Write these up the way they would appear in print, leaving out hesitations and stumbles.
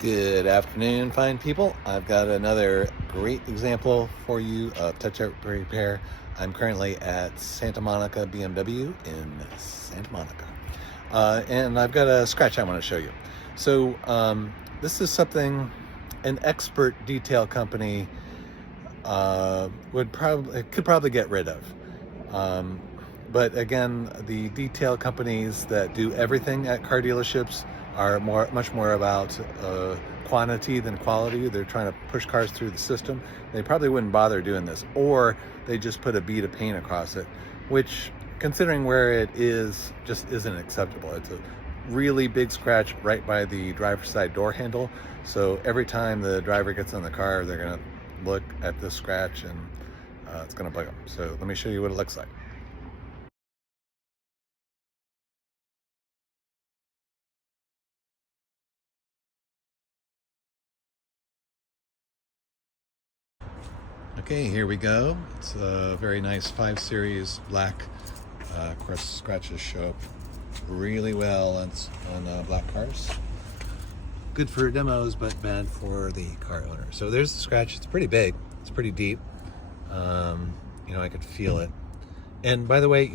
Good afternoon, fine people. I've got another great example for you of touch-up repair. I'm currently at Santa Monica BMW in Santa Monica. And I've got a scratch I want to show you. So this is something an expert detail company could probably get rid of. But again, the detail companies that do everything at car dealerships are much more about quantity than quality. They're trying to push cars through the system. They probably wouldn't bother doing this, or they just put a bead of paint across it, which, considering where it is, just isn't acceptable. It's a really big scratch right by the driver's side door handle. So every time the driver gets in the car, they're gonna look at this scratch, and it's gonna bug them. So let me show you what it looks like. Okay, here we go. It's a very nice 5 Series black. Of course, scratches show up really well on black cars. Good for demos, but bad for the car owner. So there's the scratch. It's pretty big. It's pretty deep. I could feel it. And by the way,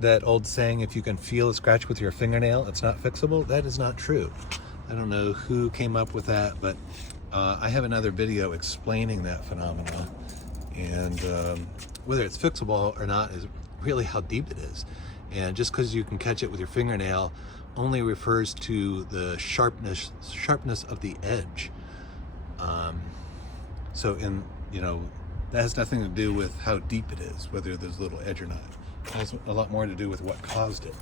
that old saying, if you can feel a scratch with your fingernail, it's not fixable. That is not true. I don't know who came up with that, but I have another video explaining that phenomenon, and whether it's fixable or not is really how deep it is. And just because you can catch it with your fingernail only refers to the sharpness of the edge. That has nothing to do with how deep it is, whether there's a little edge or not. It has a lot more to do with what caused it.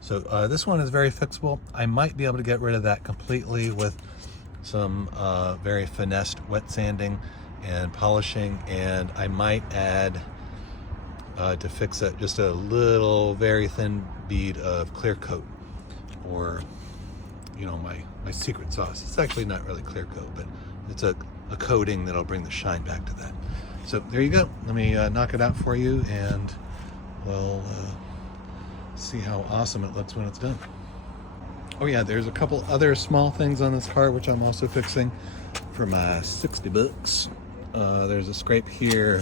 So this one is very fixable. I might be able to get rid of that completely with some very finessed wet sanding and polishing, and I might add to fix it just a little very thin bead of clear coat, or my secret sauce. It's actually not really clear coat, but it's a coating that'll bring the shine back to that. So there you go. Let me knock it out for you, and we'll see how awesome it looks when it's done. Oh yeah, there's a couple other small things on this car which I'm also fixing for my 60 bucks. There's a scrape here.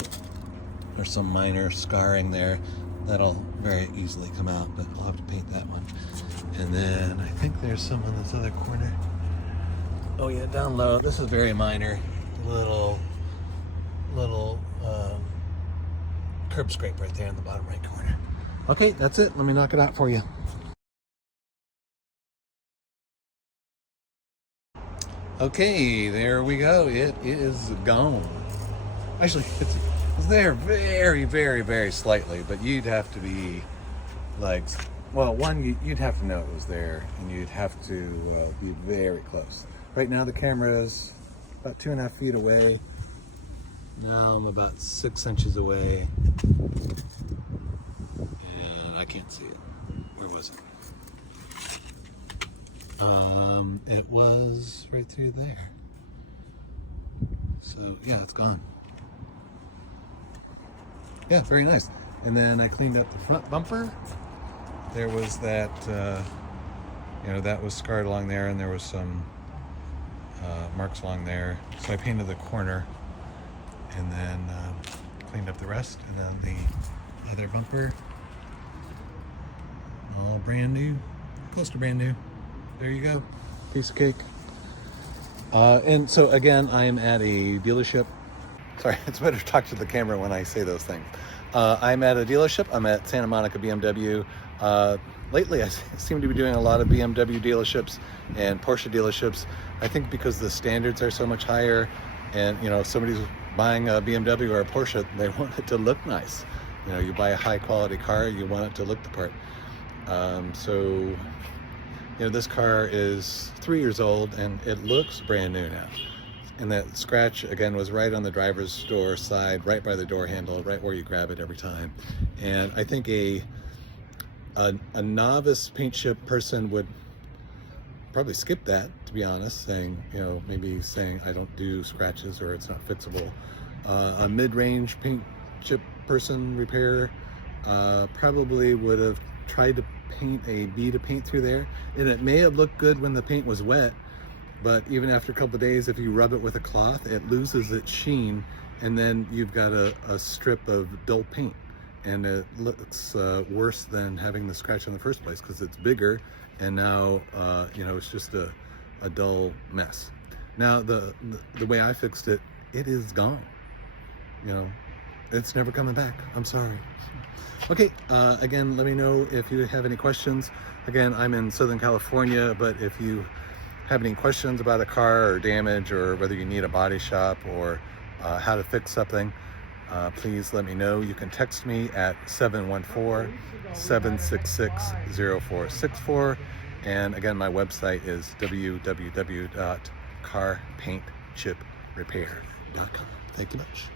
There's some minor scarring there. That'll very easily come out, but I'll have to paint that one. And then I think there's some on this other corner. Oh yeah, down low. This is very minor. Little curb scrape right there in the bottom right corner. Okay, that's it. Let me knock it out for you. Okay, there we go. It is gone. Actually, it's there very, very, very slightly, but you'd have to be like, well, one, you'd have to know it was there, and you'd have to be very close. Right now, the camera is about 2.5 feet away. Now I'm about 6 inches away, and I can't see it. Where was it? It was right through there. So yeah, it's gone. Yeah, very nice. And then I cleaned up the front bumper. There was that, that was scarred along there, and there was some marks along there. So I painted the corner, and then cleaned up the rest. And then the other bumper, all brand new, close to brand new. There you go, piece of cake. And so again, I am at a dealership. Sorry, it's better to talk to the camera when I say those things. I'm at a dealership. I'm at Santa Monica BMW. Lately, I seem to be doing a lot of BMW dealerships and Porsche dealerships. I think because the standards are so much higher, and if somebody's buying a BMW or a Porsche, they want it to look nice. You buy a high quality car, you want it to look the part. This car is 3 years old, and it looks brand new now. And that scratch, again, was right on the driver's door side, right by the door handle, right where you grab it every time. And I think a novice paint chip person would probably skip that, to be honest, maybe saying I don't do scratches or it's not fixable. A mid-range paint chip person repair probably would have tried to paint a bead of paint through there, and it may have looked good when the paint was wet, but even after a couple of days, if you rub it with a cloth, it loses its sheen, and then you've got a strip of dull paint, and it looks worse than having the scratch in the first place, because it's bigger, and now you know, it's just a dull mess. Now the way I fixed it, it is gone. You know, it's never coming back. I'm sorry. Okay, again, let me know if you have any questions. Again, I'm in Southern California, but if you have any questions about a car or damage, or whether you need a body shop, or how to fix something, please let me know. You can text me at 714-766-0464. And again, my website is www.carpaintchiprepair.com. Thank you much.